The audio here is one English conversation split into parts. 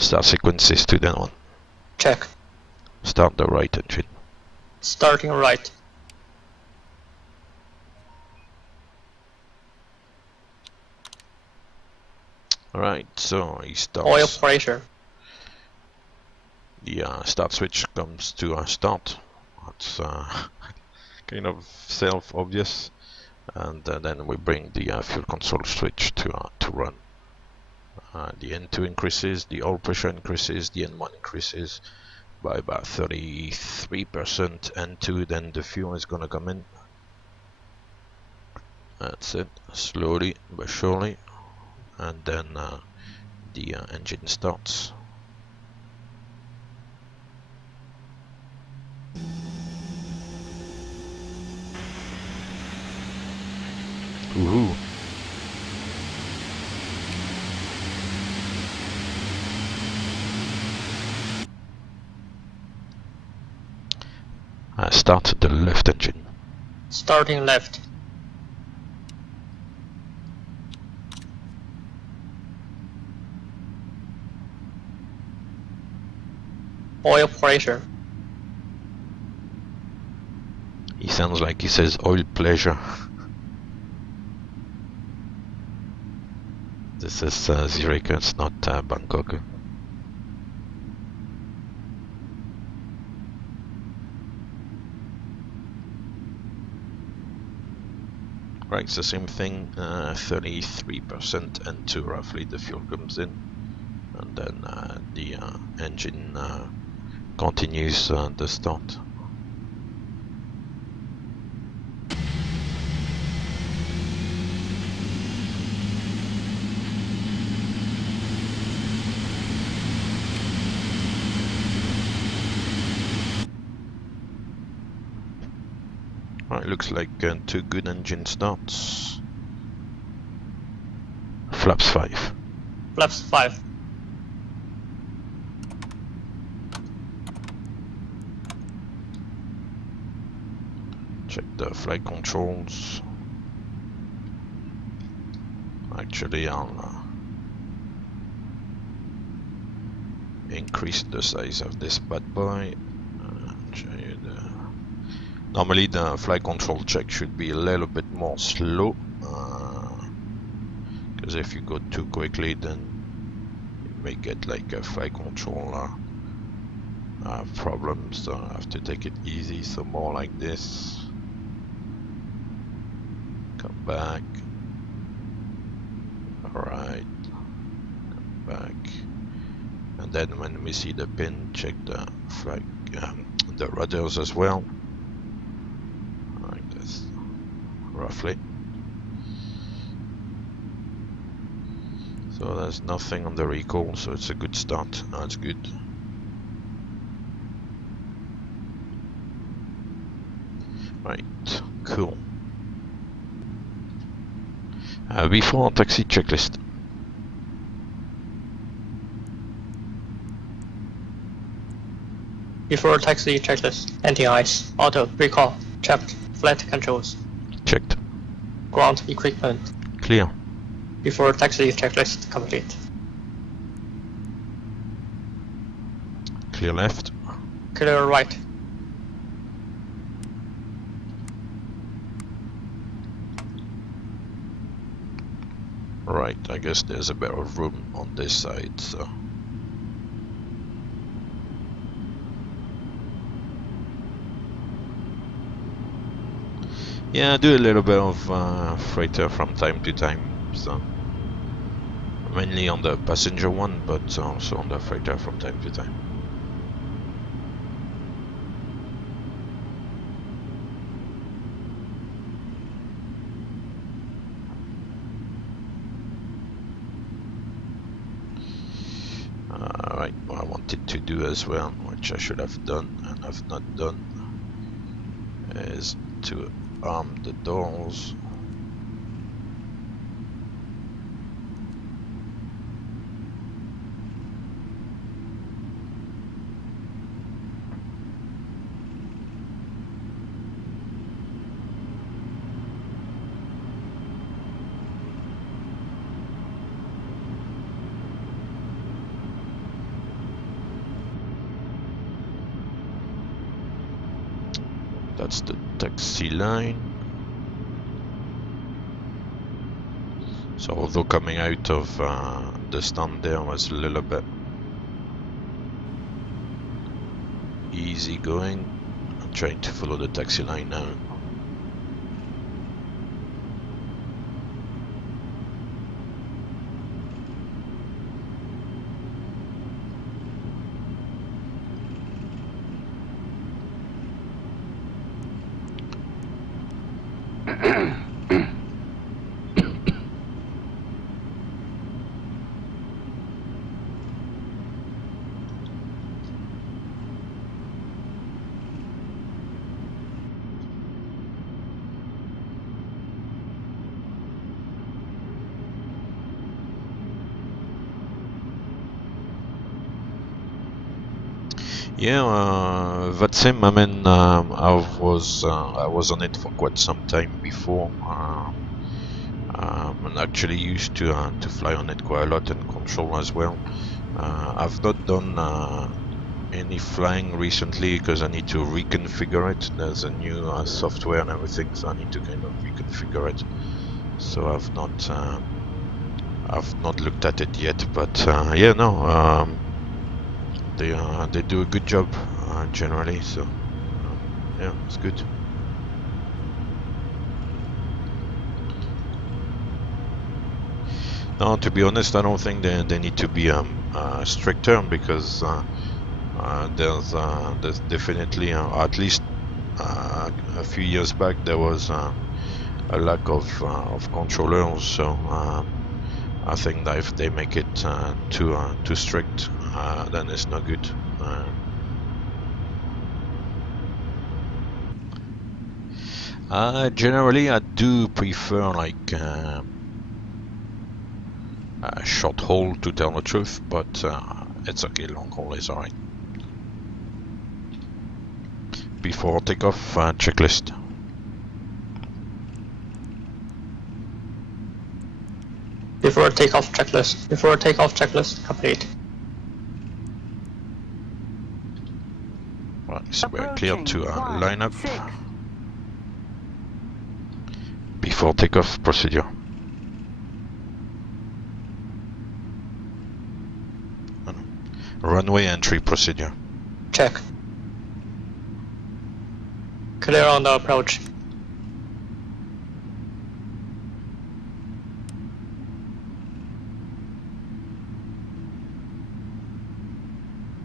Start sequences to then on. Check. Start the right engine. Starting right. Alright, so he starts. Oil pressure. The start switch comes to a start. That's kind of self-obvious. And then we bring the fuel console switch to run. The N2 increases, the oil pressure increases, the N1 increases by about 33%. N2, then the fuel is gonna come in. That's it, slowly but surely. And then the engine starts. Woohoo! Start the left engine. Starting left. Oil pressure. He sounds like he says oil pleasure. This is Zurich, it's not Bangkok. Right, it's the same thing, 33% and to roughly the fuel comes in, and then the engine continues the start. Right, looks like 2 good engine starts. Flaps 5. Flaps 5. Check the flight controls. Actually, I'll increase the size of this bad boy. Normally the flight control check should be a little bit more slow, because if you go too quickly then you may get like a flight control problems, so I have to take it easy, so more like this. Come back. Alright. Come back. And then when we see the pin, check the flight, the rudders as well. Like this, roughly. So there's nothing on the recall, so it's a good start. That's good. Right, cool. Before taxi checklist. Before taxi checklist. Anti-ice. Auto. Recall. Checked. Flight controls. Checked. Ground equipment. Clear. Before taxi checklist complete. Clear left. Clear right. Right, I guess there's a bit of room on this side, so. Yeah, I do a little bit of freighter from time to time, so mainly on the passenger one, but also on the freighter from time to time. Right, what I wanted to do as well, which I should have done and have not done, is to arm the doors. That's the taxi line. So although coming out of the stand there was a little bit easy going, I'm trying to follow the taxi line now. Yeah, that same. I mean, I was on it for quite some time before. I'm actually used to fly on it quite a lot and control as well. I've not done any flying recently because I need to reconfigure it. There's a new software and everything, so I need to kind of reconfigure it. So I've not looked at it yet, but yeah, no. They do a good job generally, so yeah, it's good. No, to be honest, I don't think they need to be stricter because there's definitely at least a few years back there was a lack of controllers, so I think that if they make it too strict, then it's not good. Generally, I do prefer like a short haul, to tell the truth, but it's okay. Long haul is alright. Before takeoff, checklist. Before takeoff checklist. Before takeoff checklist complete. Right, so we're clear to line up. Before takeoff procedure. Runway entry procedure. Check. Clear on the approach.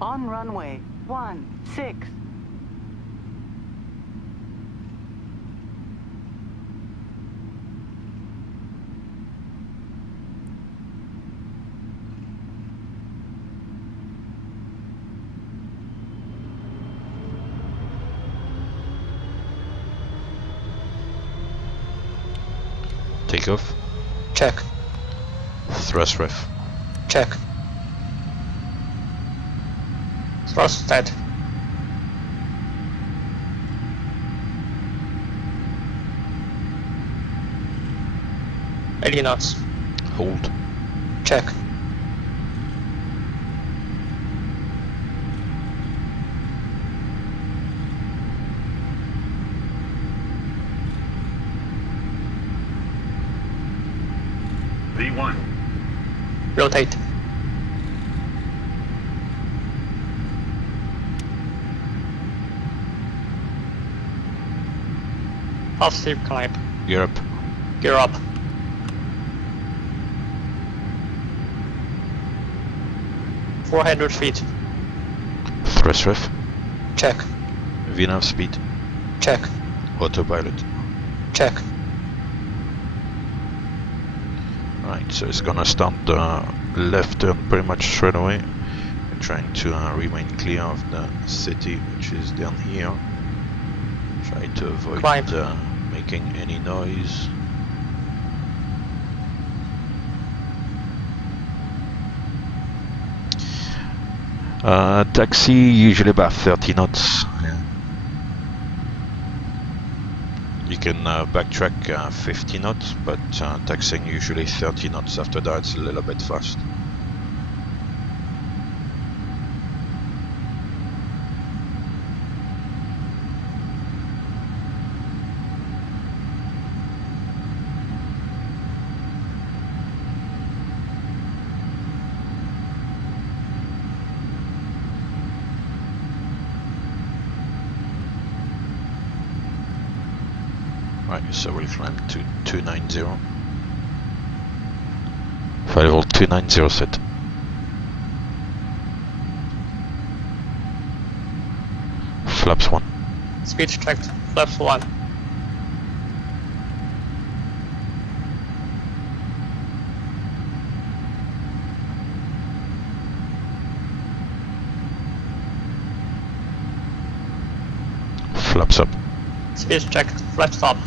On runway 16. Takeoff. Check. Thrust ref. Check. Thrust set. $80 knots. Hold. Check. V1. Rotate. Half steep climb. Gear up. Gear up. $400 feet. Thrust ref. Check. VNAV speed. Check. Autopilot. Check. Right, so it's gonna start the left turn pretty much straight away. We're trying to remain clear of the city, which is down here. Try to avoid making any noise. Taxi usually about 30 knots. Yeah. You can backtrack 50 knots, but taxiing usually 30 knots. After that, it's a little bit fast. Right, so we'll climb to 290. Level 290 set. Flaps 1. Speed checked. Flaps 1. Flaps up. Speed checked. Flaps up.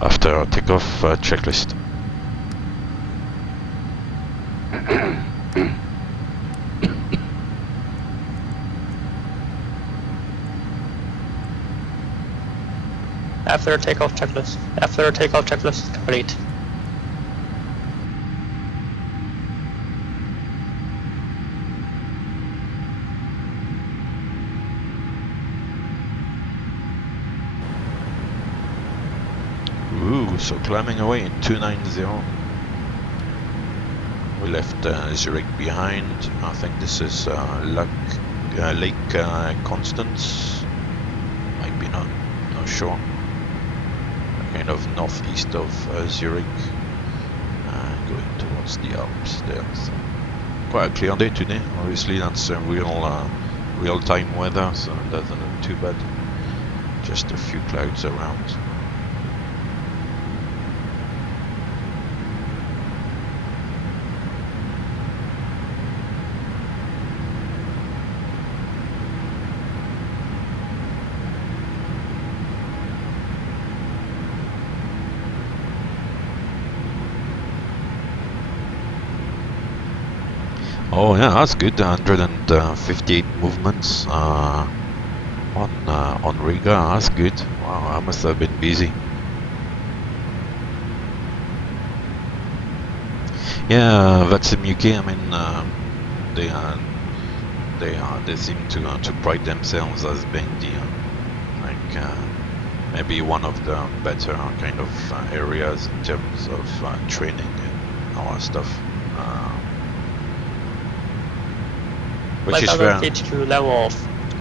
After takeoff, checklist. After takeoff checklist. After takeoff checklist complete. Ooh, so climbing away in 290. We left Zurich behind. I think this is Lake Constance. Might be not sure. Kind of northeast of Zurich, going towards the Alps there. So quite a clear day today. Obviously, that's real-time weather, so it doesn't look too bad. Just a few clouds around. Oh yeah, that's good. 158 movements on Riga. That's good. Wow, I must have been busy. Yeah, that's in UK. I mean, they seem to pride themselves as being the maybe one of the better kind of areas in terms of training and all that stuff. Which is fair. To level off.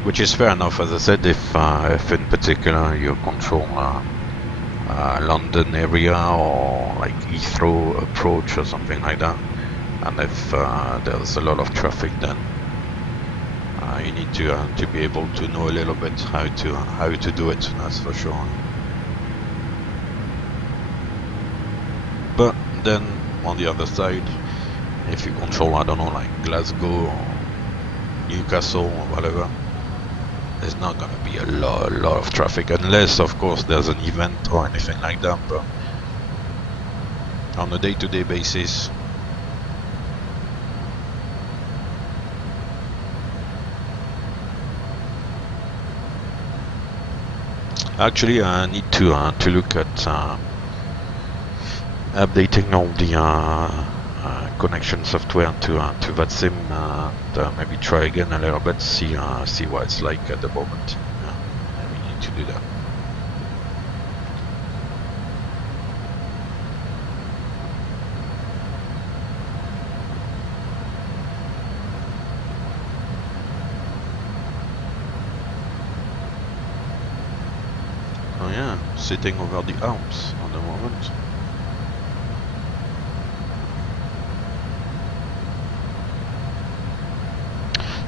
Which is fair enough, as I said. If in particular you control London area or like Heathrow approach or something like that, and if there's a lot of traffic, then you need to be able to know a little bit how to do it. That's for sure. But then on the other side, if you control, I don't know, like Glasgow or Newcastle or whatever, there's not gonna be a lot of traffic, unless of course there's an event or anything like that. But on a day-to-day basis, actually I need to look at updating all the connection software to that sim, and maybe try again a little bit, see what it's like at the moment. We need to do that. Oh yeah, sitting over the Alps at the moment.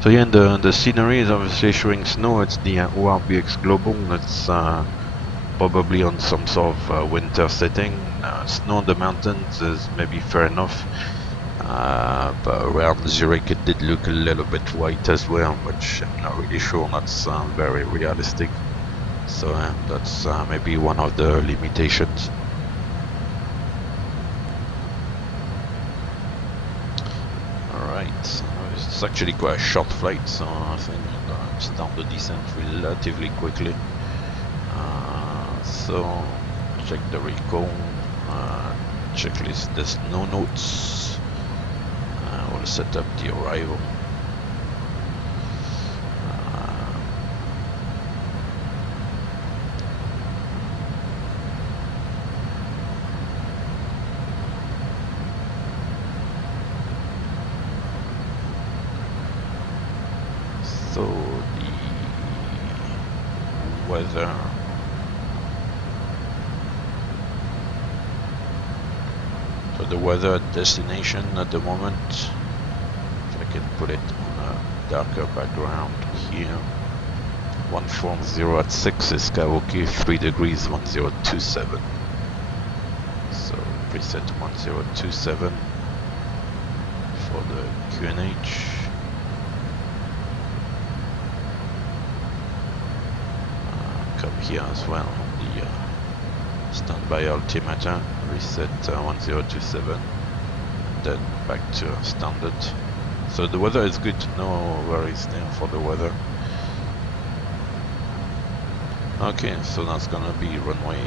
So yeah, the scenery is obviously showing snow. It's the ORBX Global. That's probably on some sort of winter setting. Snow on the mountains is maybe fair enough, but around Zurich it did look a little bit white as well, which I'm not really sure that's very realistic. So that's maybe one of the limitations. Alright. It's actually quite a short flight, so I think we're going to start the descent relatively quickly. So check the recall, checklist, there's no notes. We'll set up the arrival. So weather. So the weather destination at the moment, if I can put it on a darker background here, 140 at 6 is karaoke, 3 degrees 1027. So preset 1027 for the QNH. Come here as well on the standby altimeter, reset 1027, then back to standard. So the weather is good, no worries there for the weather. Okay, so that's gonna be runway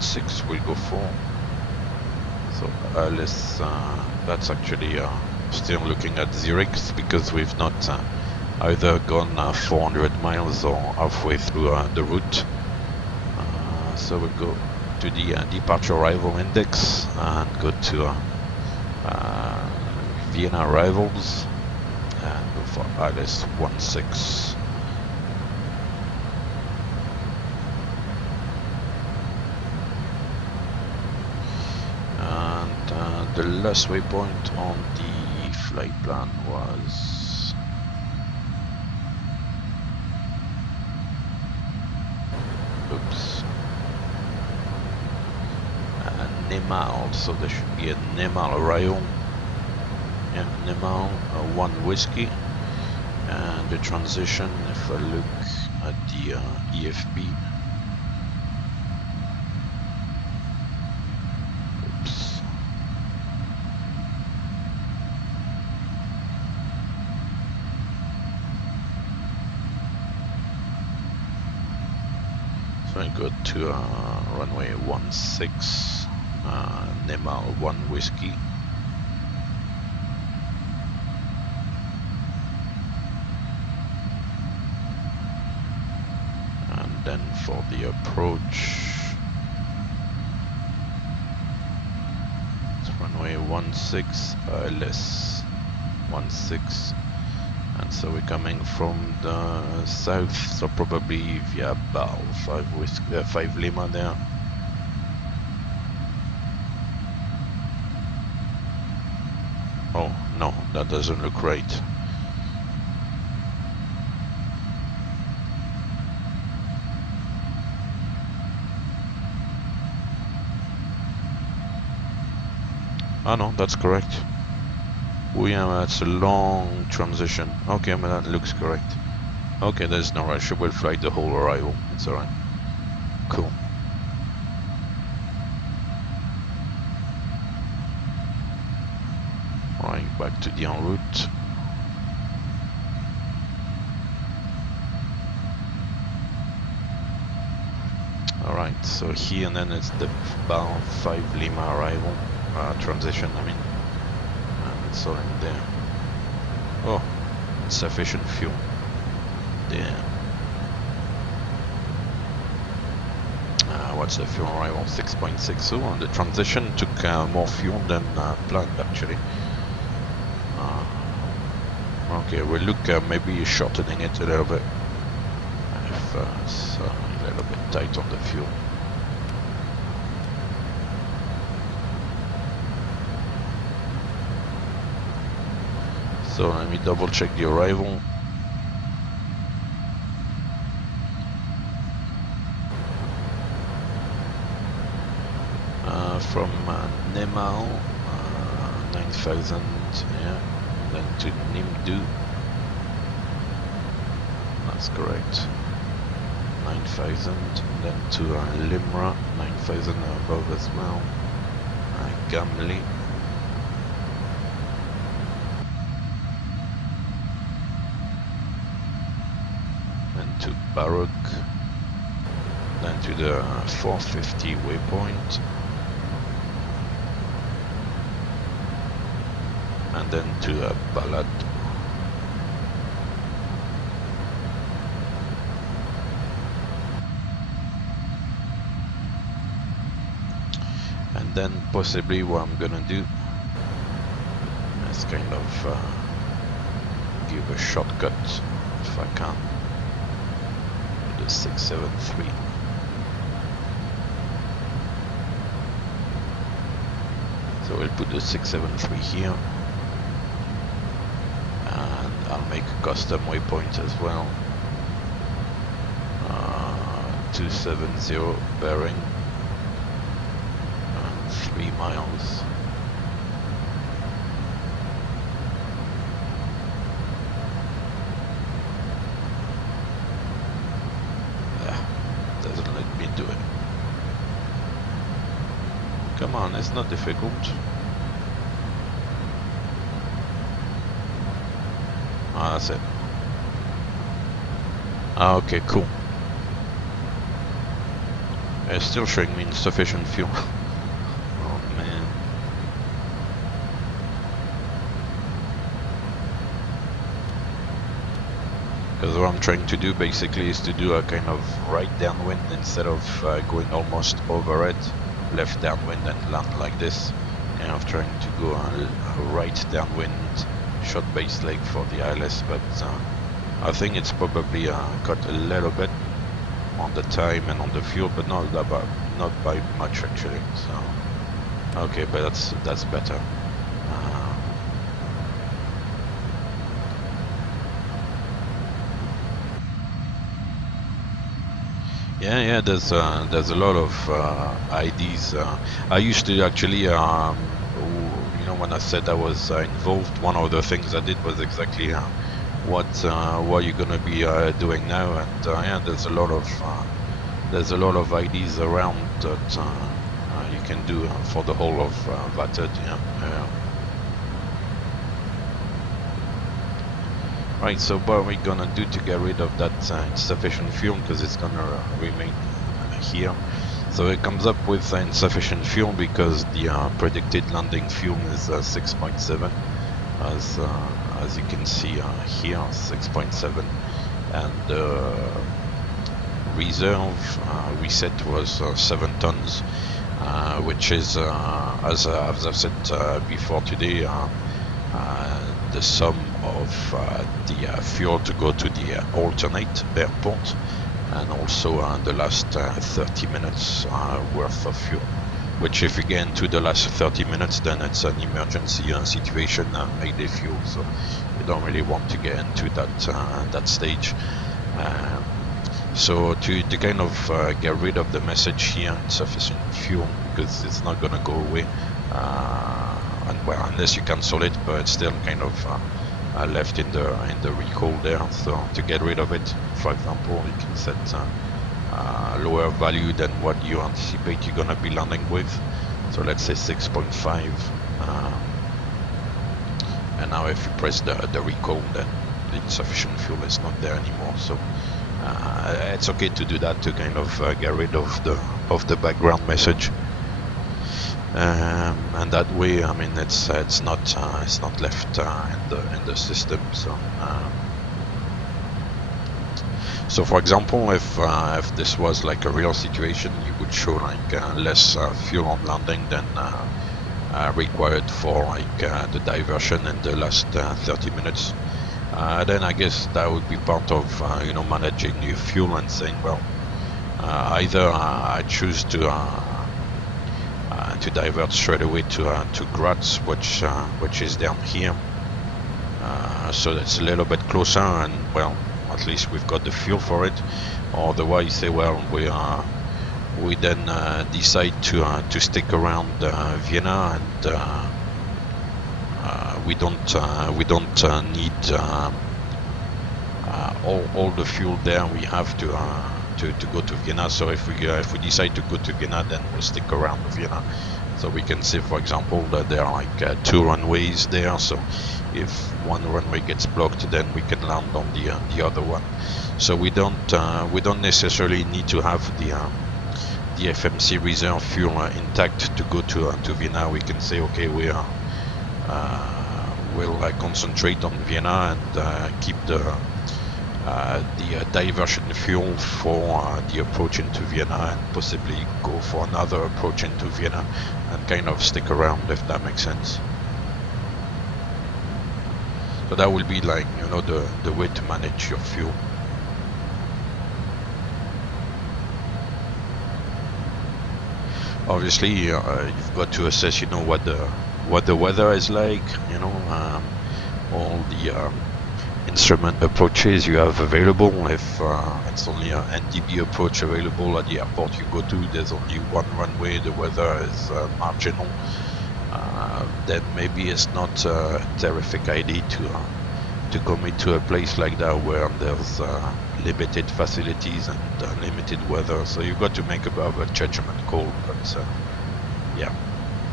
16 we'll go for. So LS, that's actually still looking at Zurich because we've not either gone 400 miles or halfway through the route. So we'll go to the departure arrival index and go to Vienna arrivals and go for LS 16. And the last waypoint on the flight plan was Nemal, so there should be a Nemal arrival. Yeah, Nemal, 1 whiskey, and the transition, if I look at the EFB, oops. So I go to runway 16. Nemal 1 whiskey, and then for the approach it's runway 16 LS 16, and so we're coming from the south, so probably via Bal 5 Lima there. Oh, no, that doesn't look right. Oh no, that's correct. Oh yeah, that's a long transition. Okay, but that looks correct. Okay, there's no rush. We'll fly the whole arrival. It's alright. Cool. Right, back to the en route. Alright, so here and then it's the Bal 5 Lima arrival, transition I mean, and it's all in there. Oh, sufficient fuel. Damn. What's the fuel arrival? 6.60, and the transition took more fuel than planned actually. Okay, we'll look maybe shortening it a little bit if it's a little bit tight on the fuel. So let me double check the arrival. From Nemal, 9000, yeah, then to Nimdu, that's correct, 9000, then to Limra, 9000 above as well, Gamli, then to Baruch, then to the 450 waypoint, and then to Balad. And then possibly what I'm gonna do is kind of give a shortcut if I can to the 673. So we'll put the 673 here, and I'll make a custom waypoint as well. 270 bearing, and 3 miles. Doesn't let me do it. Come on, it's not difficult. Ah, that's it. Ah, okay, cool. It's still showing me insufficient fuel. Oh man. Because what I'm trying to do basically is to do a kind of right downwind instead of going almost over it, left downwind and land like this. And I'm trying to go a right downwind short base leg for the ILS, but I think it's probably cut a little bit on the time and on the fuel, but not by much actually. So okay, but that's better. Yeah, there's a lot of IDs. I used to actually, you know, when I said I was involved, one of the things I did was exactly what you're gonna be doing now, and yeah, there's a lot of IDs around that you can do for the whole of VATED. Yeah. Right, so what are we gonna do to get rid of that insufficient fuel, because it's gonna remain here. So it comes up with insufficient fuel because the predicted landing fuel is 6.7, as you can see here, 6.7, and the reserve reset was 7 tons, which is, as I've said before today, the sum of the fuel to go to the alternate airport, and also the last 30 minutes worth of fuel, which if you get into the last 30 minutes, then it's an emergency situation, mayday fuel, so you don't really want to get into that stage. So to kind of get rid of the message here, insufficient fuel, because it's not gonna go away, and well, unless you cancel it, but it's still kind of left in the recall there. So to get rid of it, for example, you can set lower value than what you anticipate you're gonna be landing with. So let's say 6.5, and now if you press the recall, then the insufficient fuel is not there anymore. So it's okay to do that to kind of get rid of the background message. And that way, I mean, it's not left in the system. So for example, if this was like a real situation, you would show like less fuel on landing than required for like the diversion in the last 30 minutes. Then I guess that would be part of you know, managing your fuel and saying, well, either I choose to divert straight away to Graz, which is down here, so that's a little bit closer, and well, at least we've got the fuel for it. Or otherwise, say, well, we then decide to stick around Vienna, and we don't need all the fuel there. We have to go to Vienna. So if we decide to go to Vienna, then we'll stick around Vienna. So we can say, for example, that there are like 2 runways there. So if one runway gets blocked, then we can land on the other one. So we don't necessarily need to have the FMC reserve fuel intact to go to Vienna. We can say, okay, we'll concentrate on Vienna and keep the diversion fuel for the approach into Vienna, and possibly go for another approach into Vienna, and kind of stick around, if that makes sense. So that will be like, you know, the way to manage your fuel. obviously you've got to assess, you know, what the weather is like, you know, all the instrument approaches you have available. If it's only an NDB approach available at the airport you go to, there's only one runway, the weather is marginal, then maybe it's not a terrific idea to commit to a place like that where there's limited facilities and limited weather. So you've got to make a bit of a judgment call. But yeah,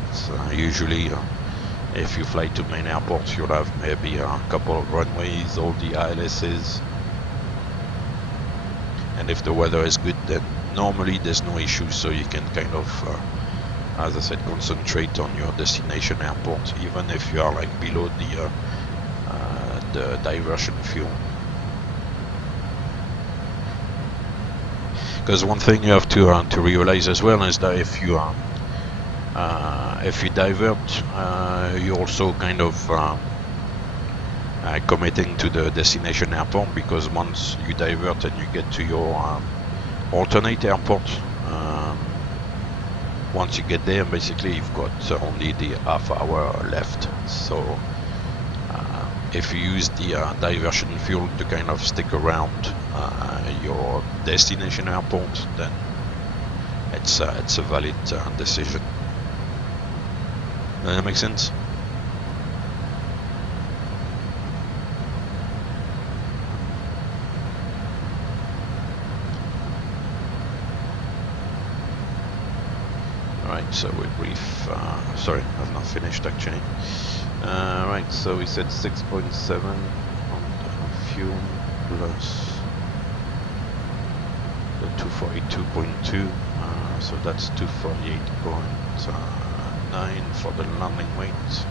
it's usually if you fly to main airports, you'll have maybe a couple of runways, all the ILSs, and if the weather is good, then normally there's no issue, so you can kind of as I said, concentrate on your destination airport, even if you are like below the diversion fuel. Because one thing you have to realize as well is that if you divert, you're also kind of committing to the destination airport, because once you divert and you get to your alternate airport, once you get there, basically you've got only the half hour left. So if you use the diversion fuel to kind of stick around your destination airport, then it's a valid decision. Does that make sense? Right, so we brief, sorry, I've not finished actually. Right, so we said 6.7 on the fuel plus the 242.2, so that's 248.9 for the landing weight.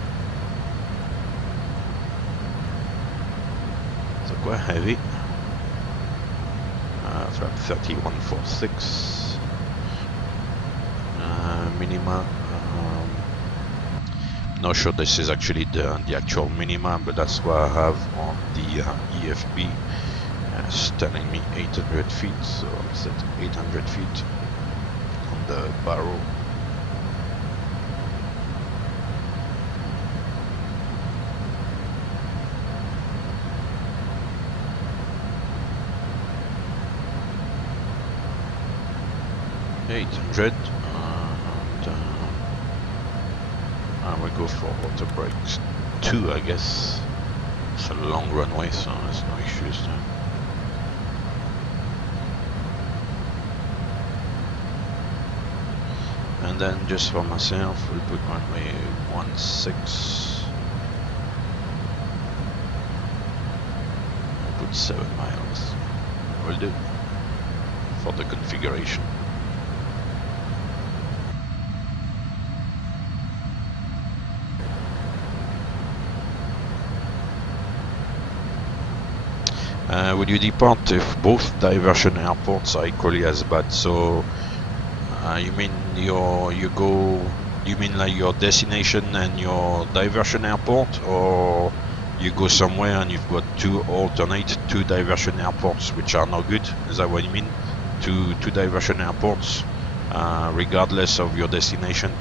So quite heavy, flat 3146. Minima, not sure this is actually the actual minima, but that's what I have on the EFB. It's telling me 800 feet, so I set 800 feet on the barrel. We go for auto brakes 2, I guess. It's a long runway, so there's no issues there. And then just for myself, we'll put runway 16. We'll put 7 miles. Will do for the configuration. Will you depart if both diversion airports are equally as bad? So you mean you mean like your destination and your diversion airport, or you go somewhere and you've got two diversion airports which are not good? Is that what you mean? Two diversion airports regardless of your destination?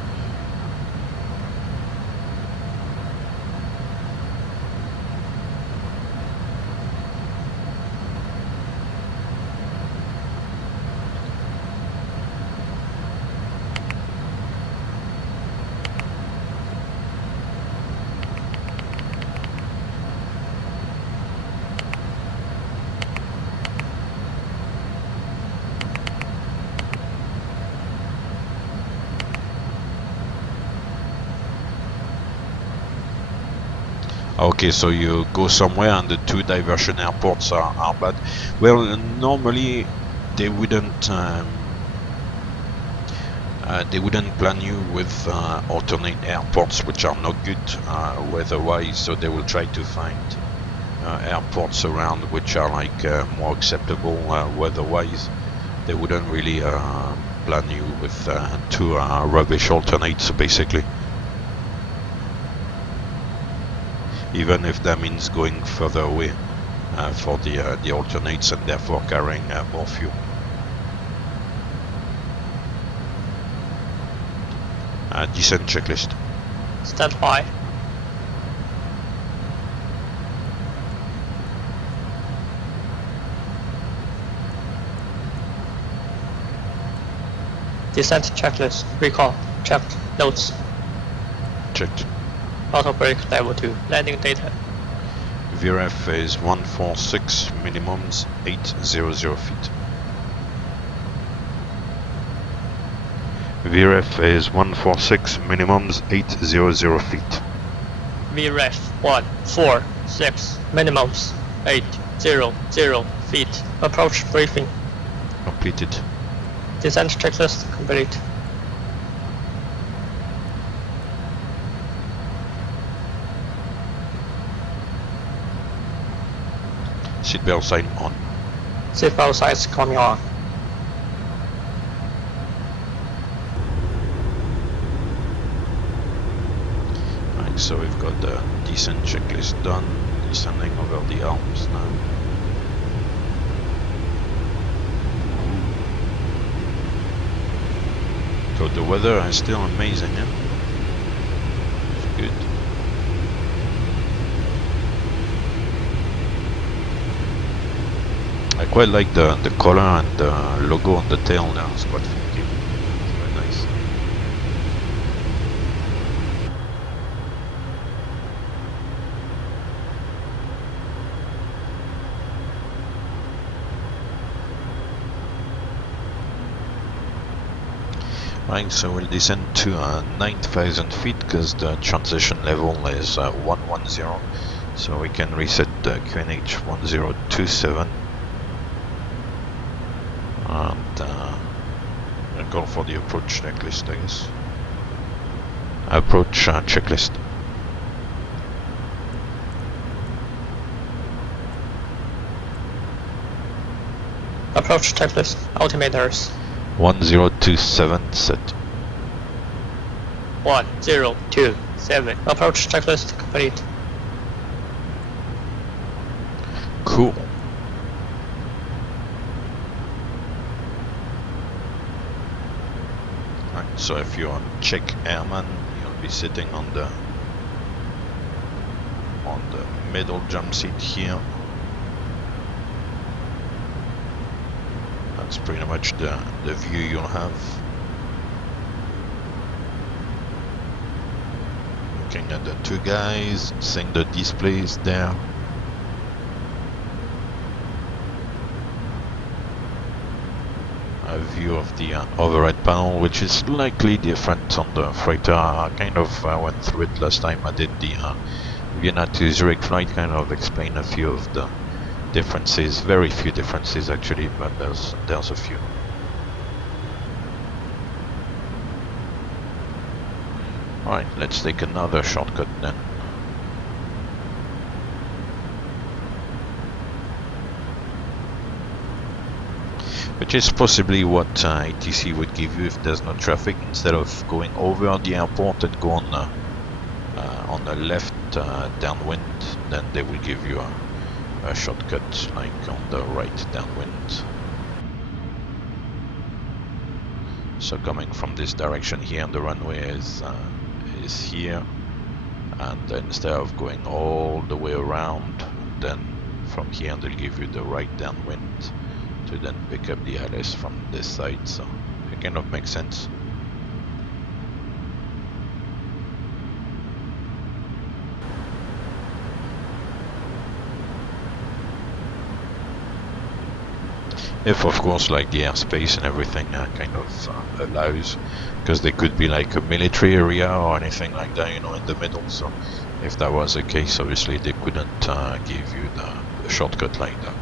Okay, so you go somewhere and the two diversion airports are bad. Well, normally they wouldn't plan you with alternate airports which are not good weather-wise, so they will try to find airports around which are like more acceptable weather-wise. They wouldn't really plan you with two rubbish alternates, basically. Even if that means going further away for the alternates and therefore carrying more fuel. descent checklist. Stand by. Descent checklist. Recall. Checked. Notes. Checked. Auto brake level 2. Landing data. VRF is 146, minimums 800 feet. VRF is 146, minimums 800 feet. VREF 146. Minimums 800 feet. Approach briefing. Completed. Descent checklist complete. Seatbelt sign on. Seatbelt signs coming on. Right, so we've got the descent checklist done. Descending over the Alps now. So the weather is still amazing, yeah? It's good. I quite like the color and the logo on the tail now. It's quite funky. It's very nice. Right, so we'll descend to 9,000 feet because the transition level is 110. So we can reset the QNH 1027. And I'll go for the approach checklist, I guess. Approach checklist. Approach checklist. Altimeters. 1027 set. 1027. Approach checklist complete. Cool. Right, so if you're a Czech airman, you'll be sitting on the middle jump seat here. That's pretty much the view you'll have. Looking at the two guys, seeing the displays there. A view of the overhead panel, which is slightly different on the freighter. I kind of went through it last time I did the Vienna to Zurich flight, kind of explain a few of the differences, very few differences actually, but there's a few. Alright, let's take another shortcut then. Which is possibly what ATC would give you if there's no traffic. Instead of going over the airport and go on the left downwind, then they will give you a shortcut like on the right downwind. So coming from this direction here, the runway is here, and then instead of going all the way around, then from here they'll give you the right downwind to then pick up the LS from this side, so it kind of makes sense. If of course like the airspace and everything kind of allows, because there could be like a military area or anything like that, you know, in the middle. So if that was the case, obviously they couldn't give you the shortcut like that.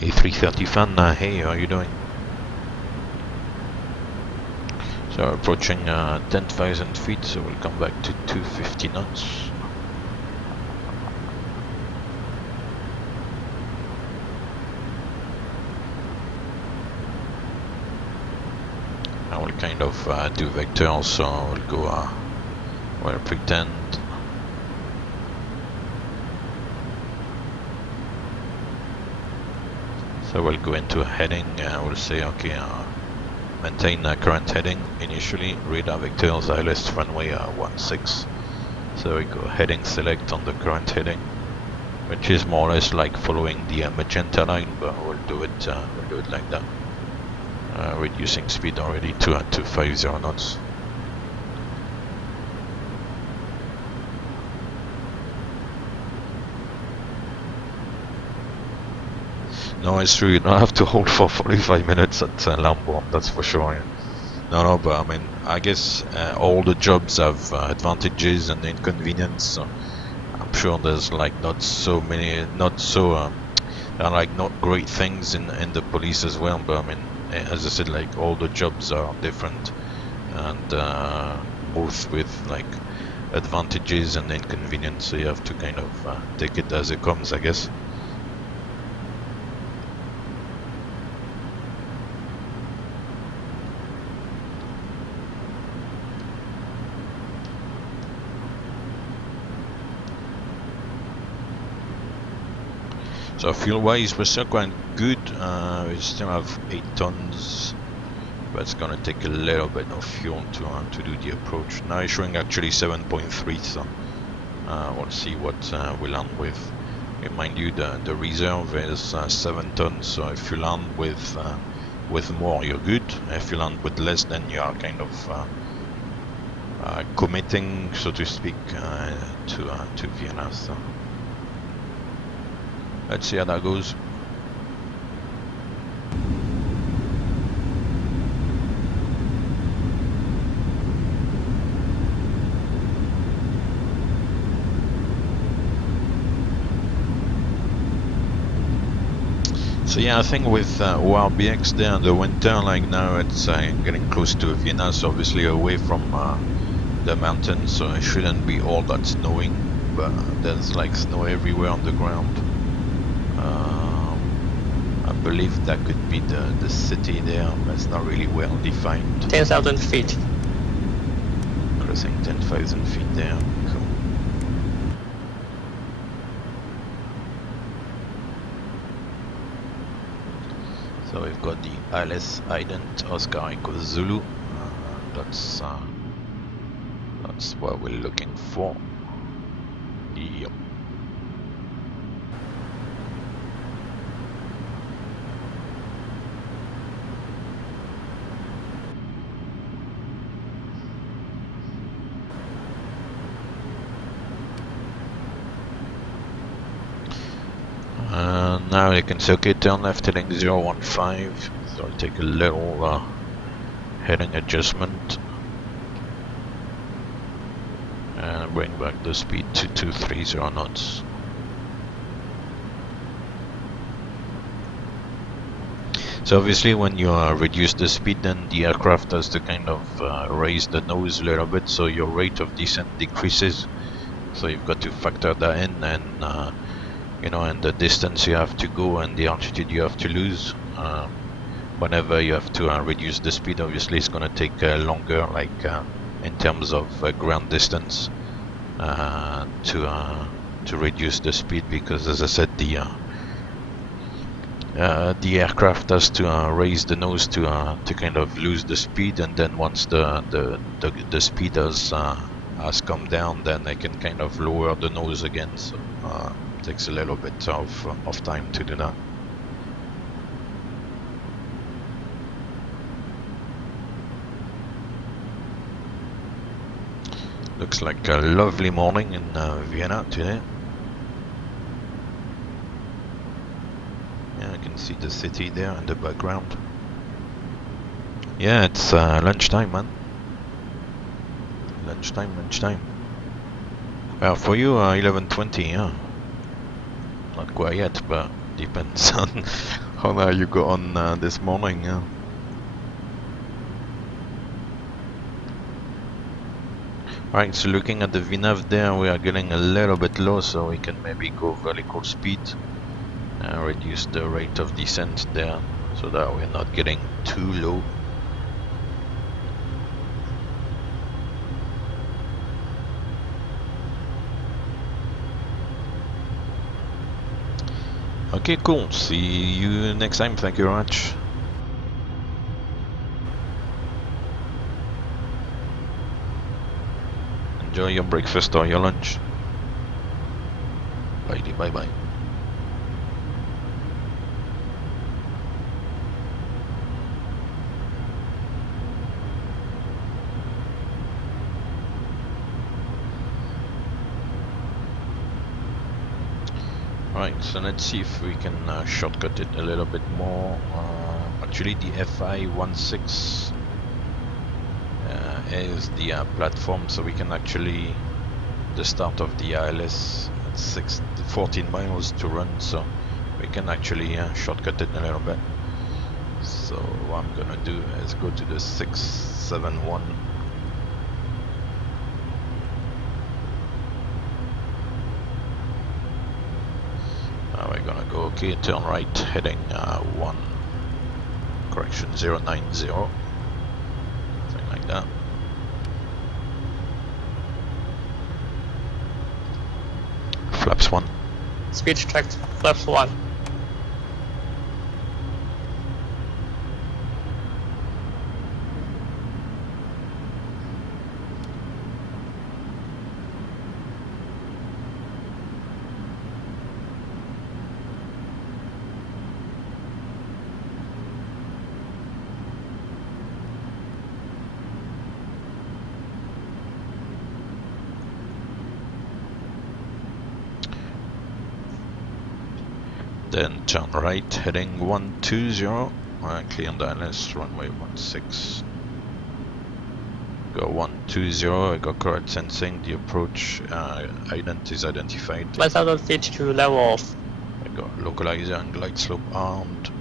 A330 fan, hey, how are you doing? So approaching 10,000 feet, so we'll come back to 250 knots. I will kind of do vectors, so we'll go we'll pretend. So we'll go into a heading, we'll say okay, maintain current heading initially, radar vectors ILS runway 16. So we go heading select on the current heading, which is more or less like following the magenta line, but we'll do it like that. Reducing speed already to 50 knots. No, it's true, you don't have to hold for 45 minutes at Lambourne, that's for sure. Yeah. No, but I mean, I guess all the jobs have advantages and inconvenience, so I'm sure there's like not so many, there are like not great things in the police as well, but I mean, as I said, like all the jobs are different, and both with like advantages and inconvenience, so you have to kind of take it as it comes, I guess. So fuel wise we're still quite good, we still have 8 tons, but it's gonna take a little bit of fuel to do the approach. Now it's showing actually 7.3, so we'll see what we land with. Remind you the reserve is 7 tons, so if you land with more you're good, if you land with less then you are kind of committing, so to speak, to Vienna. So let's see how that goes. So yeah, I think with ORBX there in the winter, like now it's getting close to Vienna, so obviously away from the mountains, so it shouldn't be all that snowing, but there's like snow everywhere on the ground. I believe that could be the city there, but it's not really well defined. 10,000 feet. Crossing 10,000 feet there. Cool. So we've got the ILS ident Oscar Echo Zulu. That's what we're looking for. Yep. Now you can say okay, turn left heading 015, so I'll take a little heading adjustment and bring back the speed to 230 knots. So obviously when you reduce the speed, then the aircraft has to kind of raise the nose a little bit, so your rate of descent decreases, so you've got to factor that in, and you know, and the distance you have to go and the altitude you have to lose. Whenever you have to reduce the speed, obviously it's going to take longer, like in terms of ground distance, to reduce the speed, because as I said, the aircraft has to raise the nose to kind of lose the speed, and then once the speed has come down, then they can kind of lower the nose again. So takes a little bit of time to do that. Looks like a lovely morning in Vienna today. Yeah, I can see the city there in the background. Yeah, it's lunchtime, man. Lunchtime. Well, for you, 11:20, yeah. Not quite yet, but depends on how you got on this morning. Yeah. Right, so looking at the VNAV there, we are getting a little bit low, so we can maybe go vertical speed and reduce the rate of descent there, so that we're not getting too low. Okay, cool. See you next time. Thank you very much. Enjoy your breakfast or your lunch. Bye bye. Right, so let's see if we can shortcut it a little bit more. Actually, the FI16 is the platform, so we can actually the start of the ILS at 14 miles to run, so we can actually shortcut it a little bit. So what I'm gonna do is go to the 671. We're gonna go okay, turn right, heading 090, something like that. Flaps 1. Speed checked. Flaps 1. Then turn right, heading 120, clear the ILS, runway 16. Go 120, I got correct sensing, the approach ident is identified. Let's out of pitch to level off. I got localizer and glide slope armed.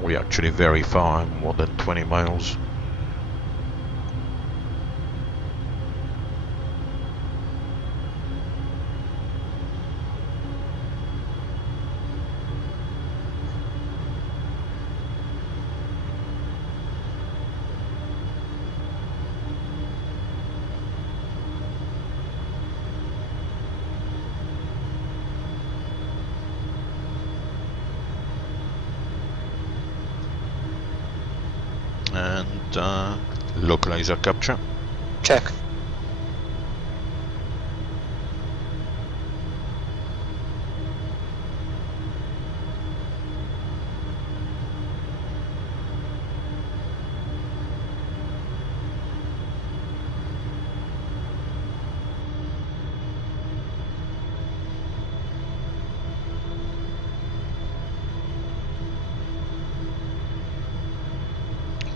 We're actually very far, more than 20 miles. And localizer capture. Check.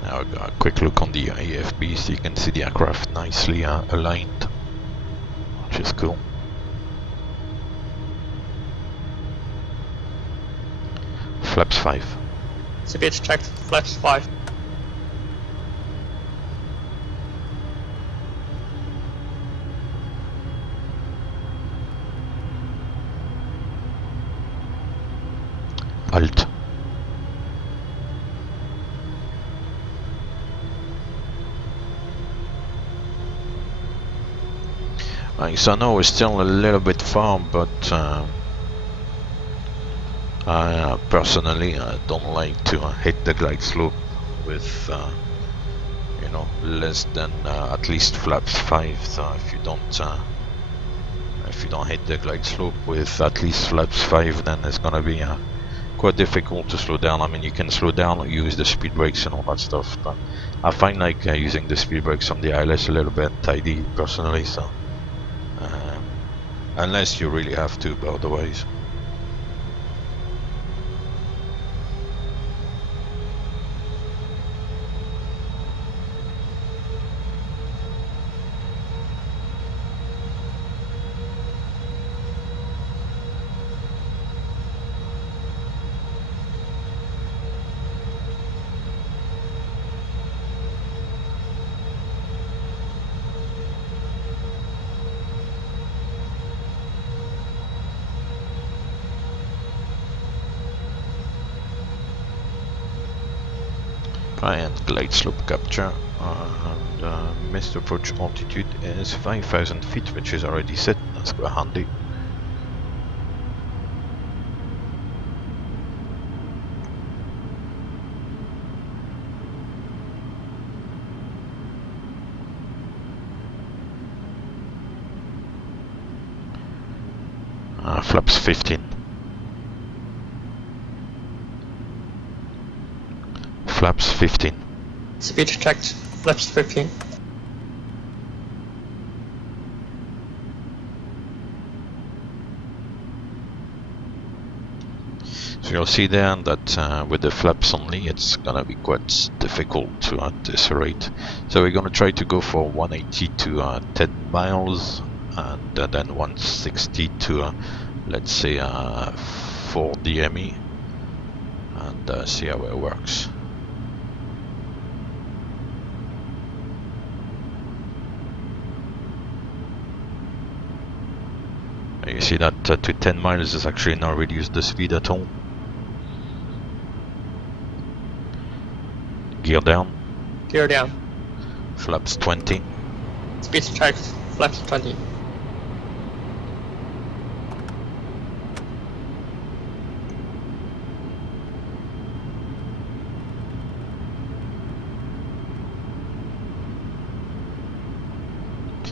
Now a quick look on the EFB, so you can see the aircraft nicely aligned, which is cool. Flaps 5. Speed checked. Flaps 5. Alt. So I know we're still a little bit far, but I personally don't like to hit the glide slope with you know, less than at least flaps 5. So if you don't hit the glide slope with at least flaps 5, then it's gonna be quite difficult to slow down. I mean, you can slow down or use the speed brakes and all that stuff, but I find like using the speed brakes on the ILS a little bit tidy personally. So unless you really have to, but otherwise. Try and glide slope capture, and missed approach altitude is 5,000 feet, which is already set. That's quite handy. Flaps 15. Flaps 15. Speed checked. Flaps 15. So you'll see there that with the flaps only, it's gonna be quite difficult to decelerate. So we're gonna try to go for 180 to 10 miles, and then 160 to let's say 4 DME, and see how it works. You see that to 10 miles is actually not reduced the speed at all. Gear down. Gear down. Flaps 20. Speed checked. Flaps 20.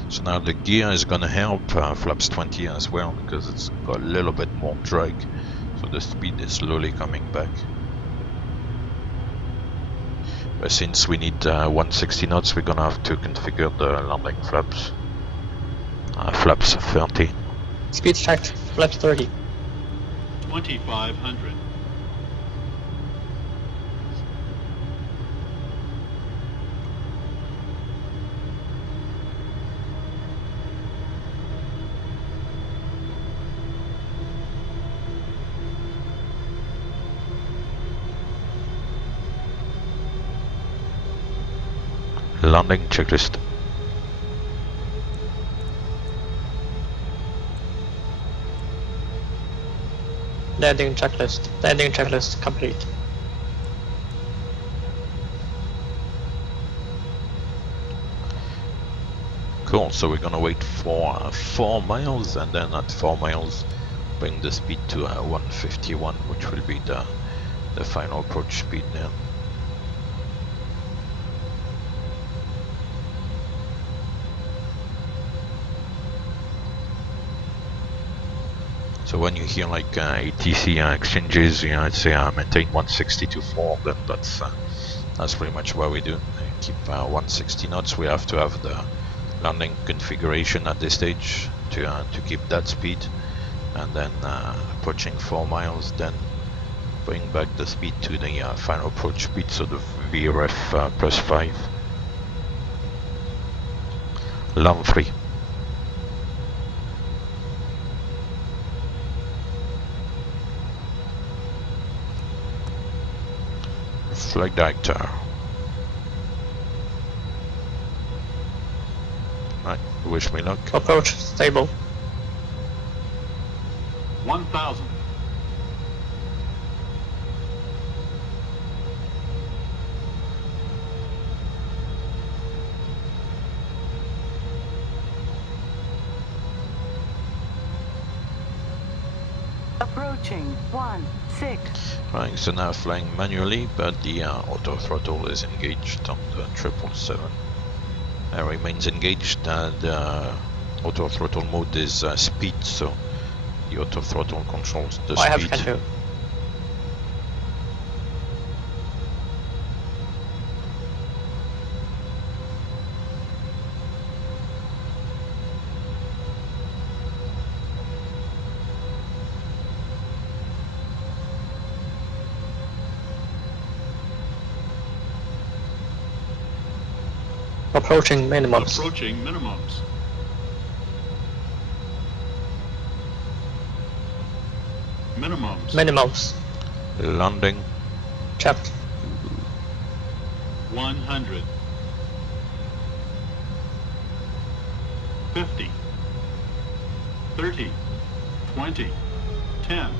So now the gear is gonna help flaps 20 as well, because it's got a little bit more drag, so the speed is slowly coming back. But since we need 160 knots, we're gonna have to configure the landing flaps. Flaps 30. Speed checked. Flaps 30. 2,500. Landing checklist. Landing checklist. Landing checklist complete. Cool, so we're gonna wait for 4 miles, and then at 4 miles bring the speed to 151, which will be the final approach speed now. So when you hear like ATC exchanges, you know, I'd say maintain 160 to 4, then that's pretty much what we do. Keep 160 knots. We have to have the landing configuration at this stage to keep that speed, and then approaching 4 miles, then bring back the speed to the final approach speed, so the VRF plus 5. Land 3. Flight director. Right, wish me luck. Approach stable. 1,000. Approaching 1-6. Right, so now flying manually, but the auto throttle is engaged on the 777. Remains engaged. The auto throttle mode is speed, so the auto throttle controls the I have speed. can Approaching minimums. Approaching minimums. Minimums. Minimums. Landing. Checked. 100. 50. 30. 20. 10.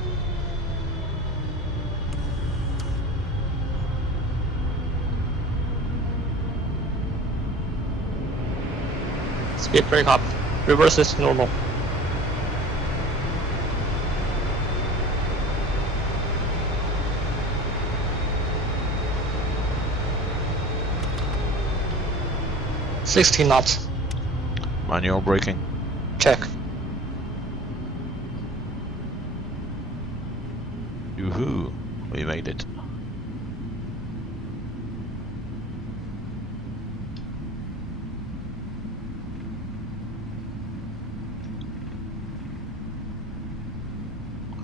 Speed break up. Reverse is normal. $60 knots. Manual braking. Check. Yoo-hoo, we made it.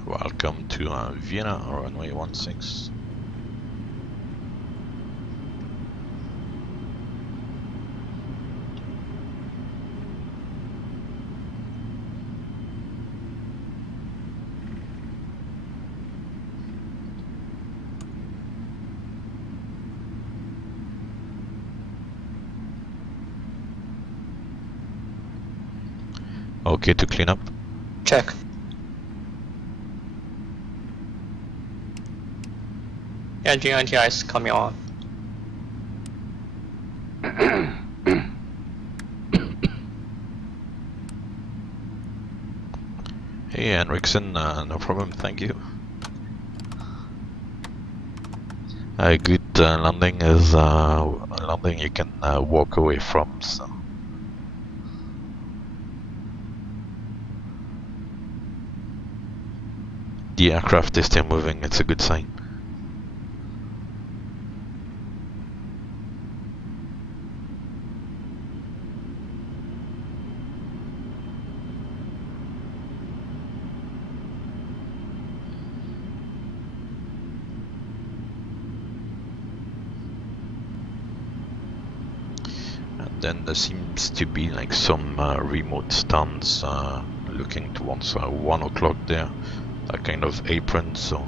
Welcome to Vienna, runway 16. Okay to clean up? Check. Engine anti-ice is coming on. Hey Henriksen, no problem, thank you. A good landing is a landing you can walk away from. So. The aircraft is still moving, it's a good sign. And then there seems to be like some remote stands looking towards 1 o'clock there. A kind of apron, so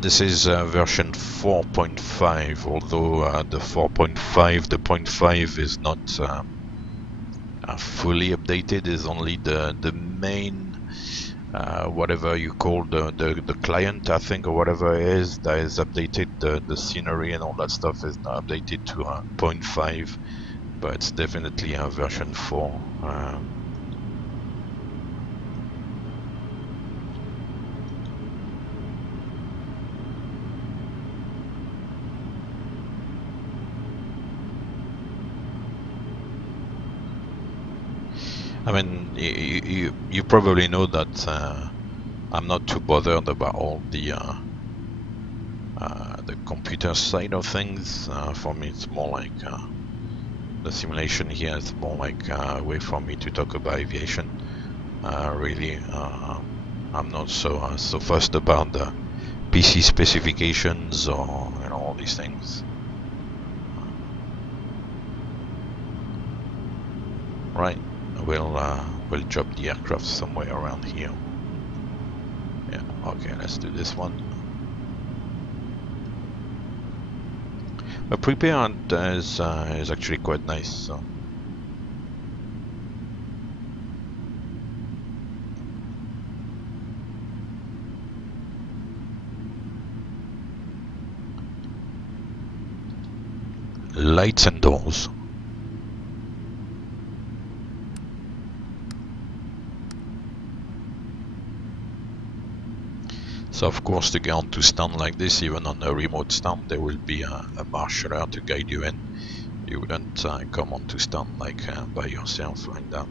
this is version 4.5, although the 4.5, the 0.5 is not fully updated, is only the main whatever you call the client, I think, or whatever it is, that is updated. The scenery and all that stuff is now updated to 0.5, but it's definitely a version 4. I mean, you probably know that I'm not too bothered about all the computer side of things. For me, it's more like the simulation here is more like a way for me to talk about aviation. Really, I'm not so fussed about the PC specifications or all these things. Right. We'll drop the aircraft somewhere around here. Yeah, okay, let's do this one. But prepared is actually quite nice. So. Lights and doors. So of course, to get onto stand like this, even on a remote stand, there will be a marshaller to guide you in. You wouldn't come onto stand like by yourself like that.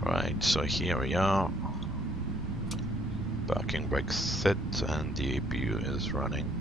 Right, so here we are. Parking brake set and the APU is running.